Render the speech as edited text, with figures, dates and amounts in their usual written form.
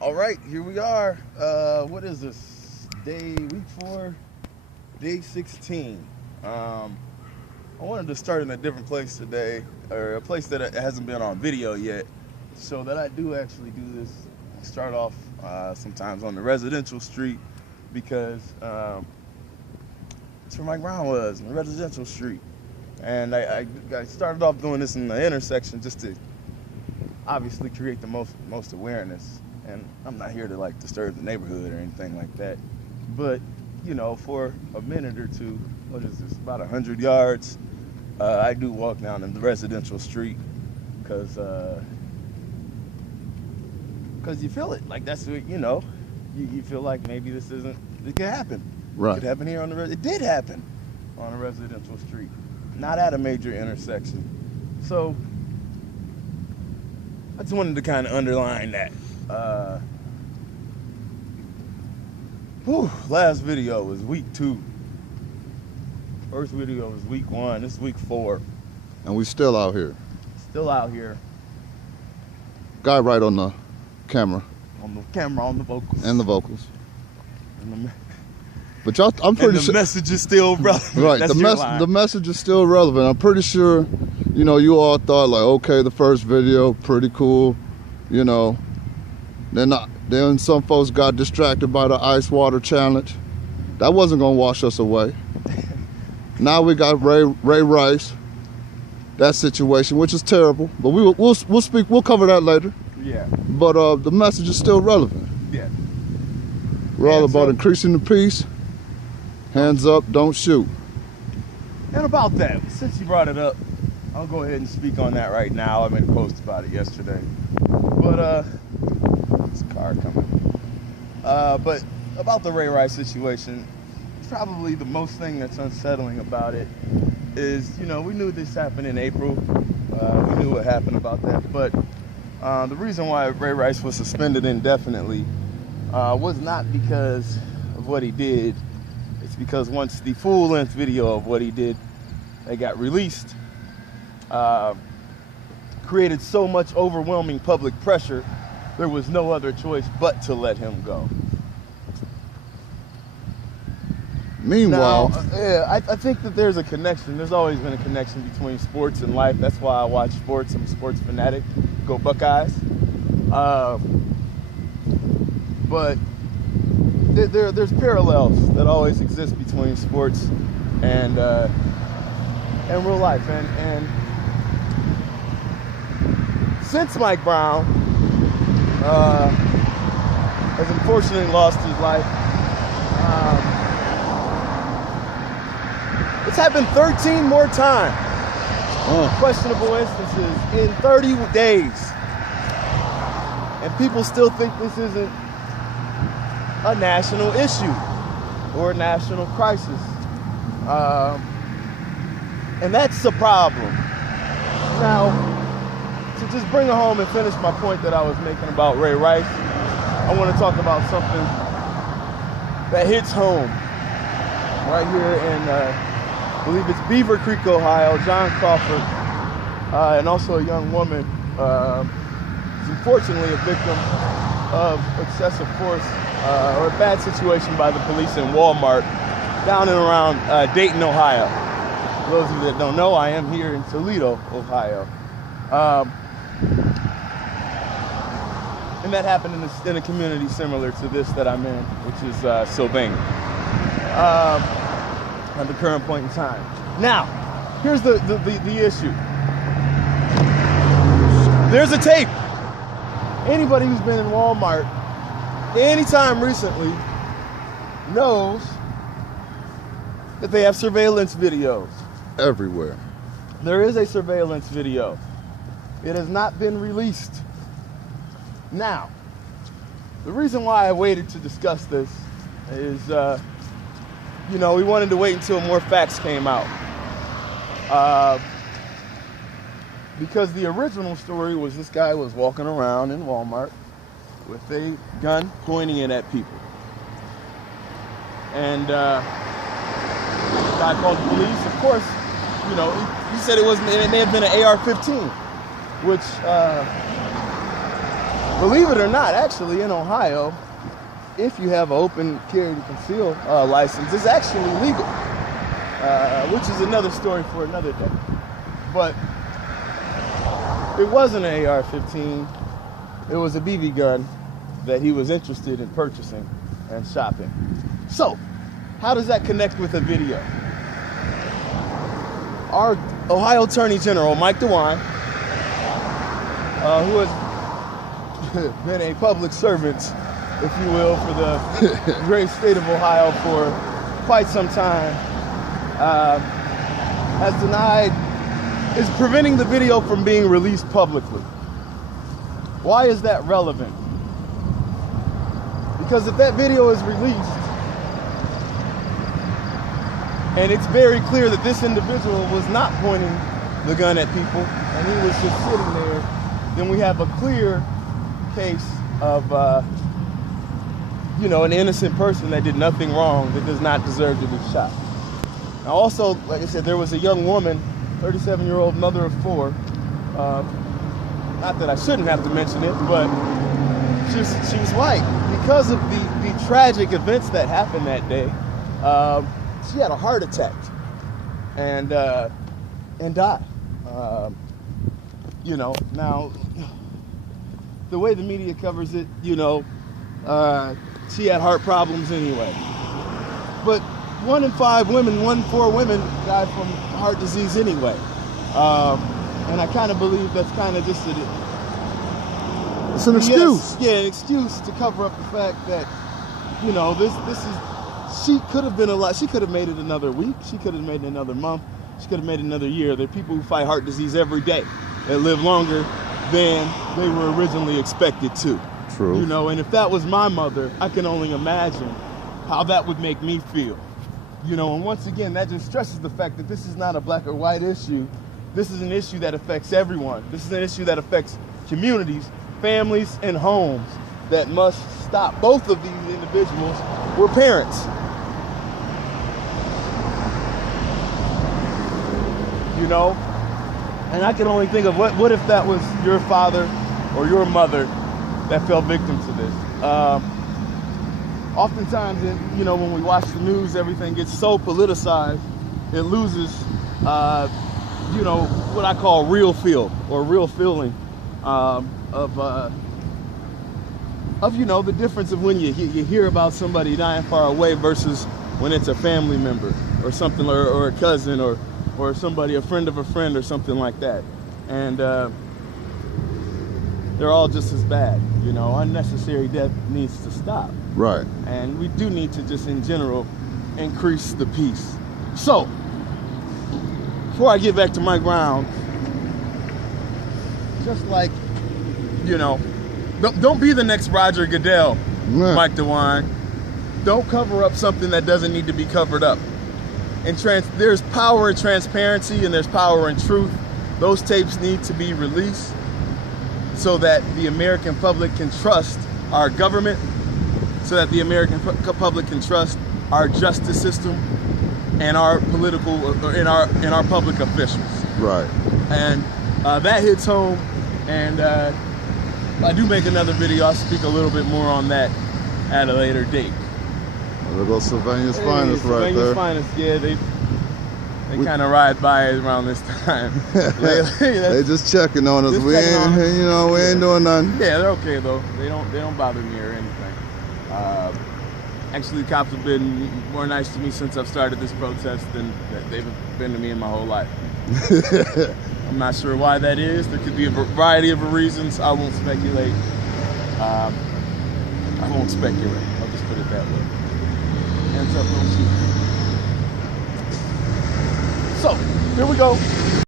All right, here we are. What is this? Week 4, day 16. I wanted to start in a different place today, or a place that hasn't been on video yet, so that I do actually do this. I start off sometimes on the residential street because that's where Mike Brown was, on the residential street. And I started off doing this in the intersection just to obviously create the most awareness. And I'm not here to like disturb the neighborhood or anything like that, but you know, for a minute or two, what is this, about 100 yards, I do walk down in the residential street because you feel it, like that's what, you know, you feel like maybe it could happen. Right. It could happen here it did happen on a residential street, not at a major intersection. So I just wanted to kind of underline that. Last video was week 2. First video was week 1. This is week 4. And we still out here. Still out here. Guy right on the camera. On the camera, on the vocals. And the vocals. And but y'all, I'm pretty the sure. message is still relevant. Right. That's The message is still relevant. I'm pretty sure, you know, you all thought like, okay, the first video, pretty cool, you know. Then some folks got distracted by the ice water challenge. That wasn't gonna wash us away. Now we got Ray Rice, that situation, which is terrible. But we'll cover that later. Yeah. But the message is still relevant. Yeah. We're all about increasing the peace. Hands up, don't shoot. And about that, since you brought it up, I'll go ahead and speak on that right now. I made a post about it yesterday. But this car coming. But about the Ray Rice situation, probably the most thing that's unsettling about it is, you know, we knew this happened in April. We knew what happened about that. But the reason why Ray Rice was suspended indefinitely was not because of what he did. It's because once the full-length video of what he did that got released created so much overwhelming public pressure, there was no other choice but to let him go. Meanwhile, I think that there's a connection. There's always been a connection between sports and life. That's why I watch sports. I'm a sports fanatic. Go Buckeyes. But there's parallels that always exist between sports and real life. And since Mike Brown has unfortunately lost his life, it's happened 13 more times. Questionable instances in 30 days. And people still think this isn't a national issue or a national crisis. And that's the problem. Now, to just bring it home and finish my point that I was making about Ray Rice, I want to talk about something that hits home right here in I believe it's Beaver Creek, Ohio. John Crawford, and also a young woman, is unfortunately a victim of excessive force or a bad situation by the police in Wal-Mart down and around Dayton, Ohio. For those of you that don't know, I am here in Toledo, Ohio. And that happened in a community similar to this that I'm in, which is Sylvania. At the current point in time. Now, here's the issue. There's a tape. Anybody who's been in Walmart anytime recently knows that they have surveillance videos. everywhere. There is a surveillance video. It has not been released. Now, the reason why I waited to discuss this is, we wanted to wait until more facts came out. Because the original story was this guy was walking around in Walmart with a gun pointing it at people. And the guy called the police. Of course, he said it may have been an AR-15, which Believe it or not, actually in Ohio, if you have an open carry to conceal license, it's actually legal, which is another story for another day. But it wasn't an AR-15. It was a BB gun that he was interested in purchasing and shopping. So, how does that connect with a video? Our Ohio Attorney General Mike Dewine, who has been a public servant, if you will, for the great state of Ohio for quite some time, is preventing the video from being released publicly. Why is that relevant? Because if that video is released, and it's very clear that this individual was not pointing the gun at people, and he was just sitting there, then we have a clear case of, an innocent person that did nothing wrong, that does not deserve to be shot. Now also, like I said, there was a young woman, 37-year-old mother of 4. Not that I shouldn't have to mention it, but she was white. Because of the tragic events that happened that day, she had a heart attack and died. Now the way the media covers it, she had heart problems anyway. But 1 in 4 women die from heart disease anyway. And I kind of believe that's kind of just it's an excuse. An excuse to cover up the fact that, she could have been alive. She could have made it another week. She could have made it another month. She could have made it another year. There are people who fight heart disease every day that live longer than they were originally expected to. True. And if that was my mother, I can only imagine how that would make me feel. And once again, that just stresses the fact that this is not a black or white issue. This is an issue that affects everyone. This is an issue that affects communities, families, and homes that must stop. Both of these individuals were parents. And I can only think of what if that was your father or your mother that fell victim to this. Oftentimes, when we watch the news, everything gets so politicized, it loses, what I call real feel or real feeling of the difference of when you hear about somebody dying far away versus when it's a family member or something, or a cousin or somebody, a friend of a friend or something like that. And they're all just as bad. Unnecessary death needs to stop. Right. And we do need to just in general increase the peace. So, before I get back to my ground, just like, don't be the next Roger Goodell, Mike Dewine. Don't cover up something that doesn't need to be covered up. And there's power in transparency and there's power in truth. Those tapes need to be released so that the American public can trust our government, so that the American public can trust our justice system and our political, in our public officials. Right. And that hits home. And I do make another video. I'll speak a little bit more on that at a later date. There goes Sylvania's finest right there. Sylvania's finest, yeah. They kind of ride by around this time. They just checking on us. We ain't, we ain't doing nothing. Yeah, they're okay though. They don't bother me or anything. Actually, cops have been more nice to me since I've started this protest than they've been to me in my whole life. I'm not sure why that is. There could be a variety of reasons. I won't speculate. I'll just put it that way. Hands up, don't shoot. So, here we go.